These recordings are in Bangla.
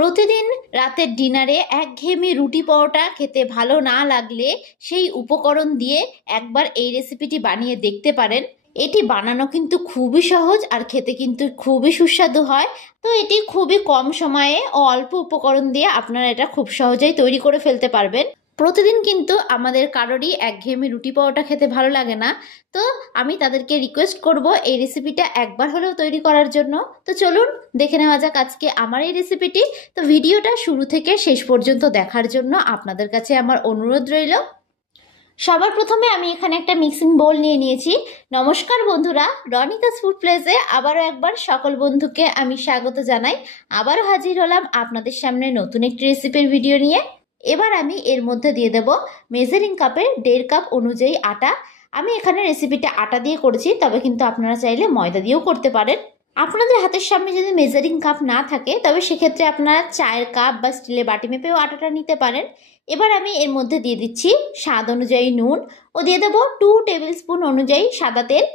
প্রতিদিন রাতের ডিনারে একঘেয়েমি রুটি পরোটা খেতে ভালো না লাগলে সেই উপকরণ দিয়ে একবার এই রেসিপিটি বানিয়ে দেখতে পারেন। এটি বানানো কিন্তু খুবই সহজ আর খেতে কিন্তু খুবই সুস্বাদু হয়। তো এটি খুবই কম সময়ে ও অল্প উপকরণ দিয়ে আপনারা এটা খুব সহজেই তৈরি করে ফেলতে পারবেন। প্রতিদিন কিন্তু আমাদের কারোরই একঘেয়েমি রুটি পরোটা খেতে ভালো লাগে না। তো আমি তাদেরকে রিকোয়েস্ট করব এই রেসিপিটা একবার হলেও তৈরি করার জন্য। তো চলুন দেখে নেওয়া যাক আজকে আমার এই রেসিপিটি। তো ভিডিওটা শুরু থেকে শেষ পর্যন্ত দেখার জন্য আপনাদের কাছে আমার অনুরোধ রইল। সবার প্রথমে আমি এখানে একটা মিক্সিং বোল নিয়ে নিয়েছি। নমস্কার বন্ধুরা, রনিতাস ফুড প্লেসে আবারও একবার সকল বন্ধুকে আমি স্বাগত জানাই। আবারও হাজির হলাম আপনাদের সামনে নতুন একটি রেসিপির ভিডিও নিয়ে। এবার আমি এর মধ্যে দিয়ে দেব মেজারিং কাপের 1.5 কাপ অনুযায়ী আটা। আমি এখানে রেসিপিটা আটা দিয়ে করেছি, তবে কিন্তু আপনারা চাইলে ময়দা দিয়েও করতে পারেন। আপনাদের হাতের সামনে যদি মেজারিং কাপ না থাকে তবে সেক্ষেত্রে আপনারা চায়ের কাপ বা স্টিলের বাটি মেপেও আটাটা নিতে পারেন। এবার আমি এর মধ্যে দিয়ে দিচ্ছি স্বাদ অনুযায়ী নুন ও দিয়ে দেবো 2 টেবিল স্পুন অনুযায়ী সাদা তেল।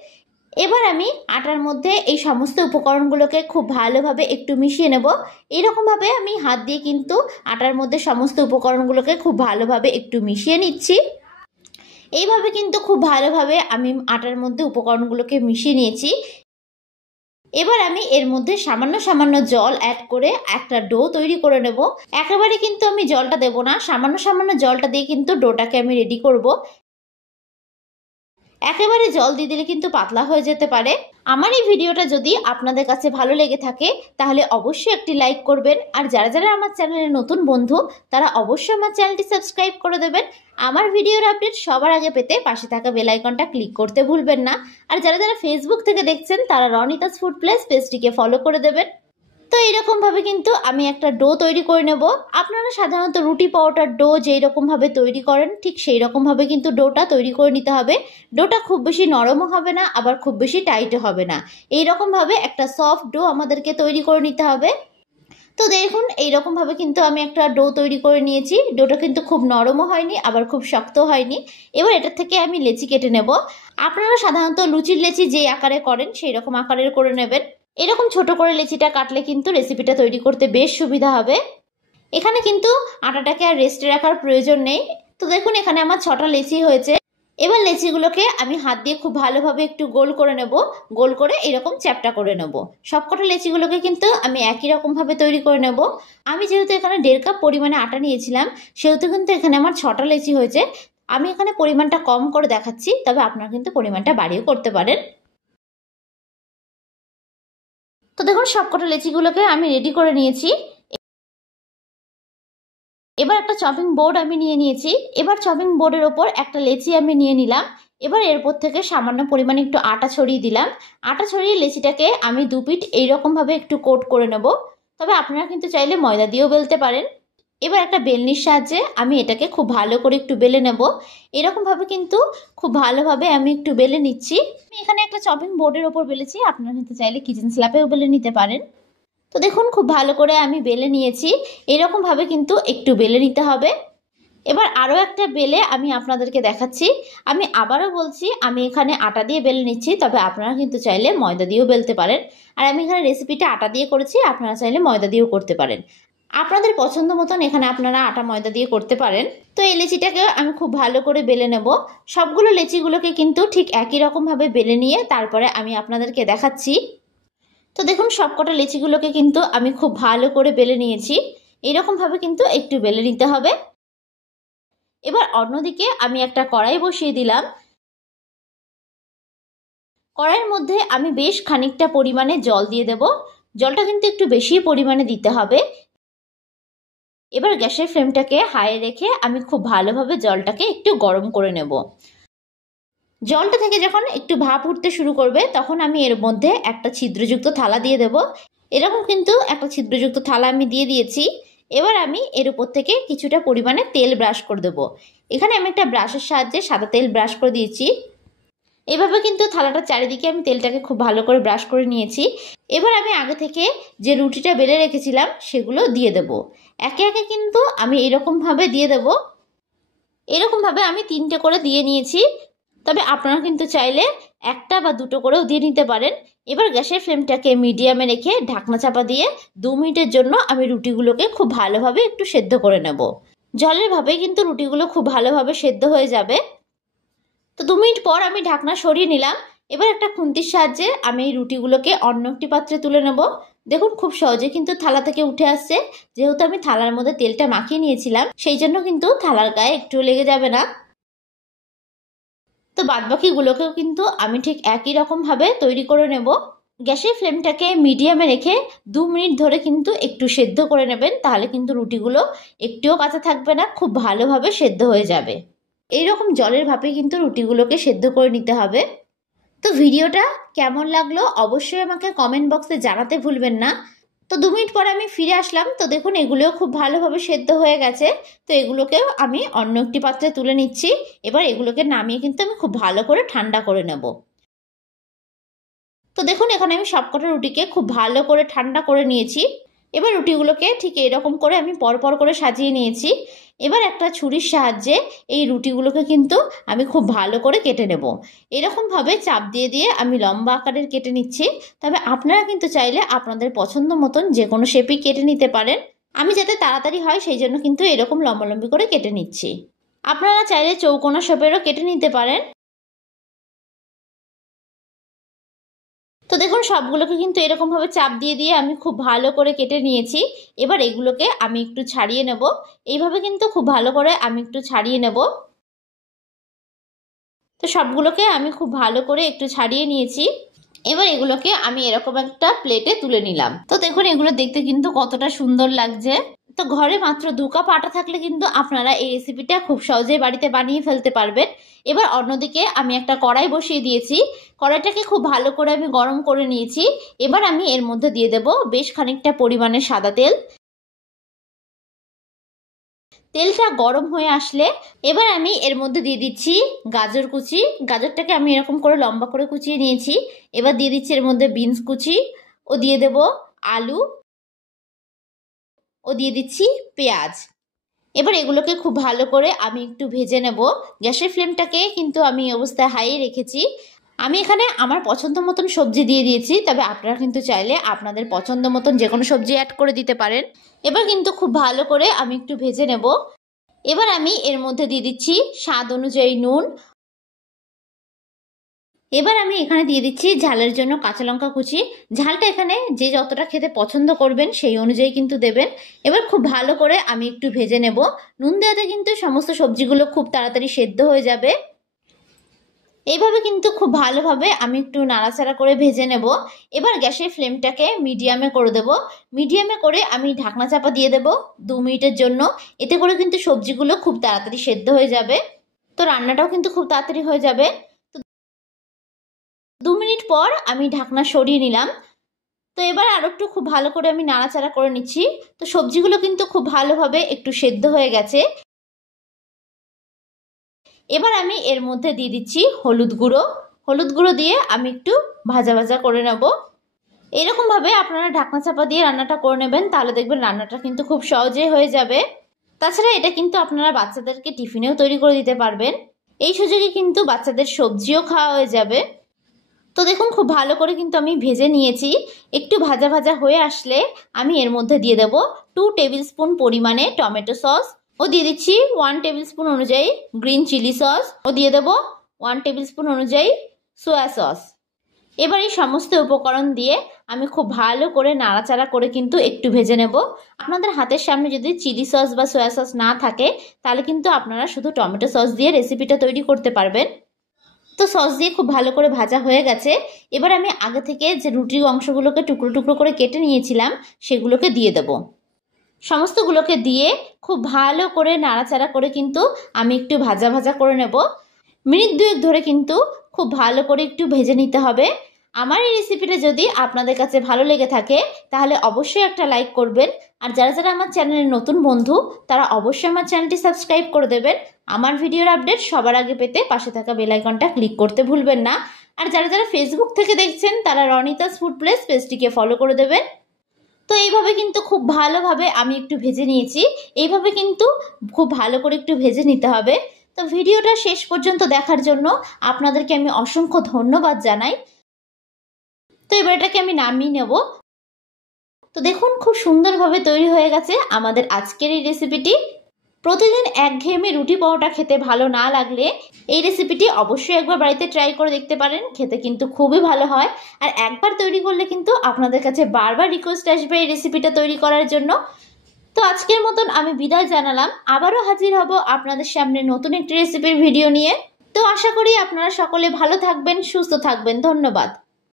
এবার আমি আটার মধ্যে এই সমস্ত উপকরণগুলোকে খুব ভালোভাবে একটু মিশিয়ে নেব। এরকমভাবে আমি হাত দিয়ে কিন্তু আটার মধ্যে সমস্ত উপকরণগুলোকে খুব ভালোভাবে একটু মিশিয়ে নিচ্ছি। এইভাবে কিন্তু খুব ভালোভাবে আমি আটার মধ্যে উপকরণগুলোকে মিশিয়ে নিয়েছি। এবার আমি এর মধ্যে সামান্য সামান্য জল অ্যাড করে একটা ডো তৈরি করে নেব। একেবারে কিন্তু আমি জলটা দেব না, সামান্য সামান্য জলটা দিয়ে কিন্তু ডোটাকে আমি রেডি করব। একেবারে জল দিয়ে দিলে কিন্তু পাতলা হয়ে যেতে পারে। আমার এই ভিডিওটা যদি আপনাদের কাছে ভালো লেগে থাকে তাহলে অবশ্যই একটি লাইক করবেন। আর যারা যারা আমার চ্যানেলের নতুন বন্ধু তারা অবশ্যই আমার চ্যানেলটি সাবস্ক্রাইব করে দেবেন। আমার ভিডিওর আপডেট সবার আগে পেতে পাশে থাকা বেল আইকনটা ক্লিক করতে ভুলবেন না। আর যারা যারা ফেসবুক থেকে দেখছেন তারা রনিতাস ফুড প্লেস পেজটিকে ফলো করে দেবেন। তো এইরকম ভাবে কিন্তু আমি একটা ডো তৈরি করে নেব। আপনারা সাধারণত রুটি পরোটার ডো যেই রকম ভাবে তৈরি করেন ঠিক সেই রকম ভাবে কিন্তু ডোটা তৈরি করে নিতে হবে। ডোটা খুব বেশি নরমও হবে না, আবার খুব বেশি টাইটও হবে না। এইরকম ভাবে একটা সফট ডো আমাদেরকে তৈরি করে নিতে হবে। তো দেখুন এইরকম ভাবে কিন্তু আমি একটা ডো তৈরি করে নিয়েছি। ডোটা কিন্তু খুব নরমও হয়নি, আবার খুব শক্ত হয়নি। এবার এটা থেকে আমি লেচি কেটে নেব। আপনারা সাধারণত লুচির লেচি যে আকারে করেন সেই রকম আকারের করে নেবেন। এরকম ছোট করে লেচিটা কাটলে কিন্তু রেসিপিটা তৈরি করতে বেশ সুবিধা হবে। এখানে কিন্তু আটাটাকে আর রেস্টে রাখার প্রয়োজন নেই। তো দেখুন এখানে আমার 6টা লেচি হয়েছে। এবার লেচিগুলোকে আমি হাত দিয়ে খুব ভালোভাবে একটু গোল করে নেব। গোল করে এরকম চ্যাপটা করে নেব। সবকটা লেচিগুলোকে কিন্তু আমি একই রকম ভাবে তৈরি করে নেব। আমি যেহেতু এখানে 1.5 কাপ পরিমাণে আটা নিয়েছিলাম সেহেতু কিন্তু এখানে আমার 6টা লেচি হয়েছে। আমি এখানে পরিমাণটা কম করে দেখাচ্ছি, তবে আপনারা কিন্তু পরিমাণটা বাড়িয়েও করতে পারেন। তো দেখুন সবকটা লেচিগুলোকে আমি রেডি করে নিয়েছি। এবার একটা চপিং বোর্ড আমি নিয়ে নিয়েছি। এবার চপিং বোর্ডের ওপর একটা লেচি আমি নিয়ে নিলাম। এবার এরপর থেকে সামান্য পরিমাণে একটু আটা ছড়িয়ে দিলাম। আটা ছড়িয়ে লেচিটাকে আমি 2 পিঠ এইরকম ভাবে একটু কোট করে নেব। তবে আপনারা কিন্তু চাইলে ময়দা দিয়েও বেলতে পারেন। এবার একটা বেলনির সাহায্যে আমি এটাকে খুব ভালো করে একটু বেলে নেব। এরকম ভাবে কিন্তু খুব ভালোভাবে আমি একটু বেলে নিচ্ছি। আমি এখানে একটা চপিং বোর্ডের ওপর বেলেছি, আপনারা কিন্তু চাইলে কিচেন স্ল্যাপেও বেলে নিতে পারেন। তো দেখুন খুব ভালো করে আমি বেলে নিয়েছি। এরকম ভাবে কিন্তু একটু বেলে নিতে হবে। এবার আরও একটা বেলে আমি আপনাদেরকে দেখাচ্ছি। আমি আবারও বলছি আমি এখানে আটা দিয়ে বেলে নিচ্ছি, তবে আপনারা কিন্তু চাইলে ময়দা দিয়েও বেলতে পারেন। আর আমি এখানে রেসিপিটা আটা দিয়ে করেছি, আপনারা চাইলে ময়দা দিয়েও করতে পারেন। আপনাদের পছন্দ মতন এখানে আপনারা আটা ময়দা দিয়ে করতে পারেন। তো এই লেচিটাকে আমি খুব ভালো করে বেলে নেব। সবগুলো লেচিগুলোকে কিন্তু ঠিক একই রকমভাবে বেলে নিয়ে তারপরে আমি আপনাদেরকে দেখাচ্ছি। তো দেখুন সবকটা লেচিগুলোকে কিন্তু আমি খুব ভালো করে বেলে নিয়েছি। এইরকমভাবে কিন্তু একটু বেলে নিতে হবে। এবার অন্যদিকে আমি একটা কড়াই বসিয়ে দিলাম। কড়াইয়ের মধ্যে আমি বেশ খানিকটা পরিমাণে জল দিয়ে দেব। জলটা কিন্তু একটু বেশি পরিমাণে দিতে হবে। এবার গ্যাসের ফ্লেমটাকে হাইয়ে রেখে আমি খুব ভালোভাবে জলটাকে একটু গরম করে নেব। জলটা থেকে যখন একটু ভাপ উঠতে শুরু করবে তখন আমি এর মধ্যে একটা ছিদ্রযুক্ত থালা দিয়ে দেব। এরকম কিন্তু একটা ছিদ্রযুক্ত থালা আমি দিয়ে দিয়েছি। এবার আমি এর উপর থেকে কিছুটা পরিমাণে তেল ব্রাশ করে দেব। এখানে আমি একটা ব্রাশের সাহায্যে সাদা তেল ব্রাশ করে দিয়েছি। এভাবে কিন্তু থালাটার চারিদিকে আমি তেলটাকে খুব ভালো করে ব্রাশ করে নিয়েছি। এবার আমি আগে থেকে যে রুটিটা বেলে রেখেছিলাম সেগুলো দিয়ে দেব। একে একে কিন্তু আমি এরকমভাবে দিয়ে দেব। এরকমভাবে আমি 3টে করে দিয়ে নিয়েছি। তবে আপনারা কিন্তু চাইলে একটা বা দুটো করেও দিয়ে নিতে পারেন। এবার গ্যাসের ফ্লেমটাকে মিডিয়ামে রেখে ঢাকনা চাপা দিয়ে 2 মিনিটের জন্য আমি রুটিগুলোকে খুব ভালোভাবে একটু সেদ্ধ করে নেব। জলের ভাবে কিন্তু রুটিগুলো খুব ভালোভাবে সেদ্ধ হয়ে যাবে। তো 2 মিনিট পর আমি ঢাকনা সরিয়ে নিলাম। এবার একটা খুন্তির সাহায্যে আমি এই রুটিগুলোকে অন্য একটি পাত্রে তুলে নেব। দেখুন খুব সহজে কিন্তু থালা থেকে উঠে আসছে। যেহেতু আমি থালার মধ্যে তেলটা মাখিয়ে নিয়েছিলাম, সেই জন্য কিন্তু থালার গায়ে একটু লেগে যাবে না। তো বাদবাকিগুলোকেও কিন্তু আমি ঠিক একই রকম ভাবে তৈরি করে নেব। গ্যাসের ফ্লেমটাকে মিডিয়ামে রেখে 2 মিনিট ধরে কিন্তু একটু সেদ্ধ করে নেবেন, তাহলে কিন্তু রুটিগুলো একটুও কাঁচা থাকবে না, খুব ভালোভাবে সেদ্ধ হয়ে যাবে। এইরকম জলের ভাপে কিন্তু রুটিগুলোকে সেদ্ধ করে নিতে হবে। তো ভিডিওটা কেমন লাগলো অবশ্যই আমাকে কমেন্ট বক্সে জানাতে ভুলবেন না। তো 2 মিনিট পর আমি ফিরে আসলাম। তো দেখুন এগুলোও খুব ভালোভাবে সেদ্ধ হয়ে গেছে। তো এগুলোকেও আমি অন্য একটি পাত্রে তুলে নিচ্ছি। এবার এগুলোকে নামিয়ে কিন্তু আমি খুব ভালো করে ঠান্ডা করে নেব। তো দেখুন এখানে আমি সবকটা রুটিকে খুব ভালো করে ঠান্ডা করে নিয়েছি। এবার রুটিগুলোকে ঠিক এরকম করে আমি পরপর করে সাজিয়ে নিয়েছি। এবার একটা ছুরির সাহায্যে এই রুটিগুলোকে কিন্তু আমি খুব ভালো করে কেটে নেব। এরকমভাবে চাপ দিয়ে দিয়ে আমি লম্বা আকারের কেটে নিচ্ছি। তবে আপনারা কিন্তু চাইলে আপনাদের পছন্দ মতন যে কোনো শেপই কেটে নিতে পারেন। আমি যাতে তাড়াতাড়ি হয় সেই জন্য কিন্তু এরকম লম্বালম্বি করে কেটে নিচ্ছি। আপনারা চাইলে চৌকোনা শেপেরও কেটে নিতে পারেন। তো দেখুন সবগুলোকে কিন্তু এরকমভাবে চাপ দিয়ে দিয়ে আমি খুব ভালো করে কেটে নিয়েছি। এবার এগুলোকে আমি একটু ছাড়িয়ে নেব। এইভাবে কিন্তু খুব ভালো করে আমি একটু ছাড়িয়ে নেব। তো সবগুলোকে আমি খুব ভালো করে একটু ছাড়িয়ে নিয়েছি। এবার এগুলোকে আমি এরকম একটা প্লেটে তুলে নিলাম। তো দেখুন এগুলো দেখতে কিন্তু কতটা সুন্দর লাগছে। তো ঘরে মাত্র 2 কাপ আটা থাকলে কিন্তু আপনারা এই রেসিপিটা খুব সহজেই বাড়িতে বানিয়ে ফেলতে পারবেন। এবার অন্যদিকে আমি একটা কড়াই বসিয়ে দিয়েছি। কড়াইটাকে খুব ভালো করে আমি গরম করে নিয়েছি। এবার আমি এর মধ্যে দিয়ে দেব বেশ খানিকটা পরিমাণে সাদা তেল। তেলটা গরম হয়ে আসলে এবার আমি এর মধ্যে দিয়ে দিচ্ছি গাজর কুচি। গাজরটাকে আমি এরকম করে লম্বা করে কুচিয়ে নিয়েছি। এবার দিয়ে দিচ্ছি এর মধ্যে বিনস কুচি, ও দিয়ে দেব আলু, ও দিয়ে দিচ্ছি পেঁয়াজ। এবার এগুলোকে খুব ভালো করে আমি একটু ভেজে নেব। গ্যাসের ফ্লেমটাকে কিন্তু আমি এই অবস্থায় হাইয়ে রেখেছি। আমি এখানে আমার পছন্দ মতন সবজি দিয়ে দিয়েছি, তবে আপনারা কিন্তু চাইলে আপনাদের পছন্দ মতন যে কোনো সবজি অ্যাড করে দিতে পারেন। এবার কিন্তু খুব ভালো করে আমি একটু ভেজে নেব। এবার আমি এর মধ্যে দিয়ে দিচ্ছি স্বাদ অনুযায়ী নুন। এবার আমি এখানে দিয়ে দিচ্ছি ঝালের জন্য কাঁচা লঙ্কা কুচি। ঝালটা এখানে যে যতটা খেতে পছন্দ করবেন সেই অনুযায়ী কিন্তু দেবেন। এবার খুব ভালো করে আমি একটু ভেজে নেব। নুন দেওয়াতে কিন্তু সমস্ত সবজিগুলো খুব তাড়াতাড়ি সেদ্ধ হয়ে যাবে। এইভাবে কিন্তু খুব ভালোভাবে আমি একটু নাড়াচাড়া করে ভেজে নেব। এবার গ্যাসের ফ্লেমটাকে মিডিয়ামে করে দেব। মিডিয়ামে করে আমি ঢাকনা চাপা দিয়ে দেব 2 মিনিটের জন্য। এতে করে কিন্তু সবজিগুলো খুব তাড়াতাড়ি সেদ্ধ হয়ে যাবে। তো রান্নাটাও কিন্তু খুব তাড়াতাড়ি হয়ে যাবে। তো 2 মিনিট পর আমি ঢাকনা সরিয়ে নিলাম। তো এবার আরো একটু খুব ভালো করে আমি নাড়াচাড়া করে নিচ্ছি। তো সবজিগুলো কিন্তু খুব ভালোভাবে একটু সেদ্ধ হয়ে গেছে। এবার আমি এর মধ্যে দিয়ে দিচ্ছি হলুদ গুঁড়ো। হলুদ গুঁড়ো দিয়ে আমি একটু ভাজা ভাজা করে নেব। এরকমভাবে আপনারা ঢাকনা চাপা দিয়ে রান্নাটা করে নেবেন, তাহলে দেখবেন রান্নাটা কিন্তু খুব সহজেই হয়ে যাবে। তাছাড়া এটা কিন্তু আপনারা বাচ্চাদেরকে টিফিনেও তৈরি করে দিতে পারবেন। এই সুযোগে কিন্তু বাচ্চাদের সবজিও খাওয়া হয়ে যাবে। তো দেখুন খুব ভালো করে কিন্তু আমি ভেজে নিয়েছি। একটু ভাজা ভাজা হয়ে আসলে আমি এর মধ্যে দিয়ে দেব 2 টেবিল স্পুন পরিমাণে টমেটো সস, ও দিয়ে দিচ্ছি 1 টেবিল স্পুন অনুযায়ী গ্রিন চিলি সস, ও দিয়ে দেব 1 টেবিল স্পুন অনুযায়ী সোয়া সস। এবার এই সমস্ত উপকরণ দিয়ে আমি খুব ভালো করে নাড়াচাড়া করে কিন্তু একটু ভেজে নেব। আপনাদের হাতের সামনে যদি চিলি সস বা সোয়া সস না থাকে, তাহলে কিন্তু আপনারা শুধু টমেটো সস দিয়ে রেসিপিটা তৈরি করতে পারবেন। তো সস দিয়ে খুব ভালো করে ভাজা হয়ে গেছে। এবার আমি আগে থেকে যে রুটির অংশগুলোকে টুকরো টুকরো করে কেটে নিয়েছিলাম সেগুলোকে দিয়ে দেব। সমস্তগুলোকে দিয়ে খুব ভালো করে নাড়াচাড়া করে কিন্তু আমি একটু ভাজা ভাজা করে নেব। মিনিট 2 ধরে কিন্তু খুব ভালো করে একটু ভেজে নিতে হবে। আমার এই রেসিপিটা যদি আপনাদের কাছে ভালো লেগে থাকে তাহলে অবশ্যই একটা লাইক করবেন। আর যারা যারা আমার চ্যানেলের নতুন বন্ধু তারা অবশ্যই আমার চ্যানেলটি সাবস্ক্রাইব করে দেবেন। আমার ভিডিওর আপডেট সবার আগে পেতে পাশে থাকা বেল আইকনটা ক্লিক করতে ভুলবেন না। আর যারা যারা ফেসবুক থেকে দেখছেন তারা রনিতাস ফুড প্লেস পেজটিকে ফলো করে দেবেন। তো এইভাবে কিন্তু খুব ভালোভাবে আমি একটু ভেজে নিয়েছি। এইভাবে কিন্তু খুব ভালো করে একটু ভেজে নিতে হবে। তো ভিডিওটা শেষ পর্যন্ত দেখার জন্য আপনাদেরকে আমি অসংখ্য ধন্যবাদ জানাই। তো এবার এটাকে আমি নামিয়ে নেব। তো দেখুন খুব সুন্দরভাবে তৈরি হয়ে গেছে আমাদের আজকের এই রেসিপিটি। প্রতিদিন একঘেয়েমি রুটি পরোটা খেতে ভালো না লাগলে এই রেসিপিটি অবশ্যই একবার বাড়িতে ট্রাই করে দেখতে পারেন, খেতে কিন্তু খুবই ভালো হয়। আর একবার তৈরি করলে কিন্তু আপনাদের কাছে বারবার রিকোয়েস্ট আসবে এই রেসিপিটা তৈরি করার জন্য। তো আজকের মতন আমি বিদায় জানালাম, আবারও হাজির হব আপনাদের সামনে নতুন একটি রেসিপির ভিডিও নিয়ে। তো আশা করি আপনারা সকলে ভালো থাকবেন, সুস্থ থাকবেন। ধন্যবাদ।